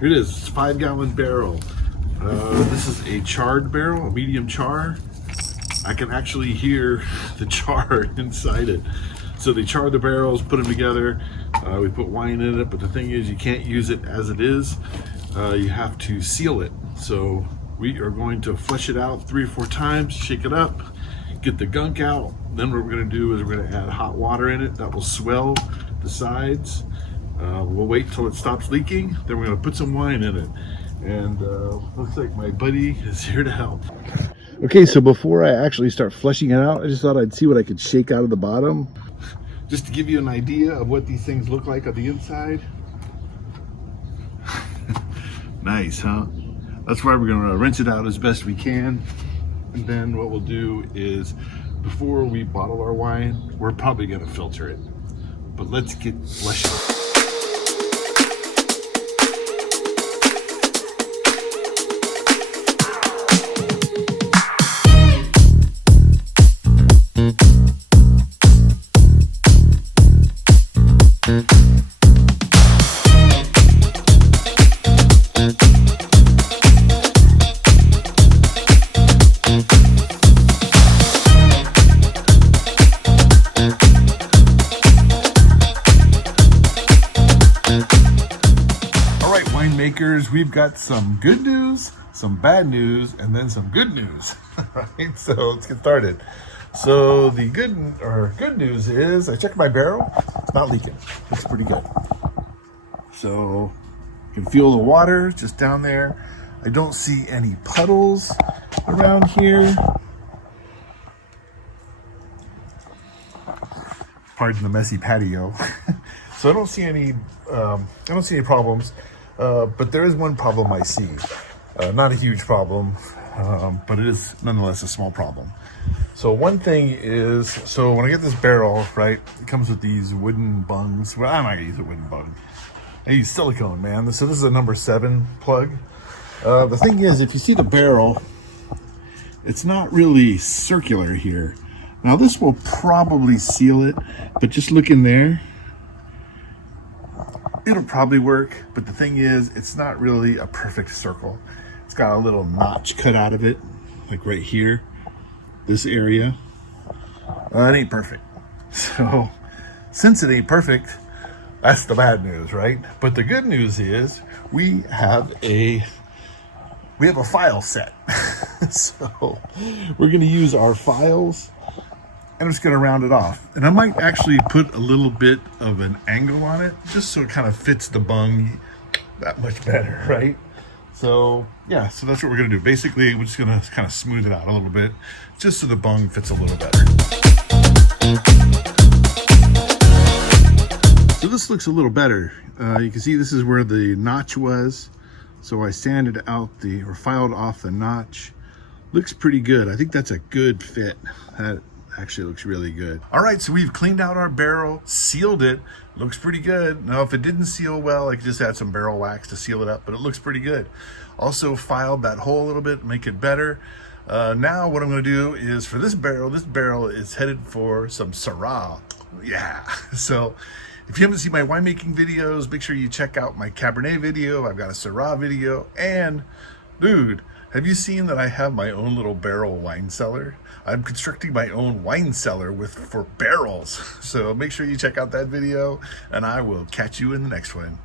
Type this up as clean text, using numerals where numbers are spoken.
Here it is, 5-gallon barrel. This is a charred barrel, a medium char. I can actually hear the char inside it. So they char the barrels, put them together. We put wine in it, but the thing is you can't use it as it is. You have to seal it. So we are going to flush it out 3 or 4 times, shake it up, get the gunk out. Then what we're gonna do is we're gonna add hot water in it that will swell the sides. We'll wait till it stops leaking, then we're gonna put some wine in it. And looks like my buddy is here to help. Okay, so before I actually start flushing it out, I just thought I'd see what I could shake out of the bottom. Just to give you an idea of what these things look like on the inside. Nice, huh? That's why we're gonna rinse it out as best we can. And then what we'll do is, before we bottle our wine, we're probably gonna filter it. But let's get flushing. Winemakers, we've got some good news, some bad news, and then some good news. Right, so let's get started. So the good news is I checked my barrel, it's not leaking. It's pretty good. So you can feel the water just down there. I don't see any puddles around here. Pardon the messy patio. So I don't see any problems. But there is one problem I see. Not a huge problem, but it is nonetheless a small problem. So one thing is, so when I get this barrel, right, it comes with these wooden bungs. Well, I'm not gonna use a wooden bung. I use silicone, man. So this is a number 7 plug. The thing is, if you see the barrel, it's not really circular here. Now this will probably seal it, but just look in there. It'll probably work, but the thing is, it's not really a perfect circle. It's got a little notch cut out of it, like right here, this area. It ain't perfect. So, since it ain't perfect, that's the bad news, right? But the good news is, we have a file set. So, we're gonna use our files, and I'm just gonna round it off. And I might actually put a little bit of an angle on it, just so it kind of fits the bung that much better, right? So yeah, so that's what we're gonna do. Basically, we're just gonna kind of smooth it out a little bit, just so the bung fits a little better. So this looks a little better. You can see this is where the notch was. So I sanded out or filed off the notch. Looks pretty good. I think that's a good fit. That actually looks really good. All right, so we've cleaned out our barrel, sealed it. Looks pretty good. Now, if it didn't seal well, I could just add some barrel wax to seal it up, but it looks pretty good. Also filed that hole a little bit, make it better. Now what I'm gonna do is, for this barrel is headed for some Syrah. Yeah, so if you haven't seen my winemaking videos, make sure you check out my Cabernet video. I've got a Syrah video, and dude, have you seen that I have my own little barrel wine cellar? I'm constructing my own wine cellar for barrels. So make sure you check out that video, and I will catch you in the next one.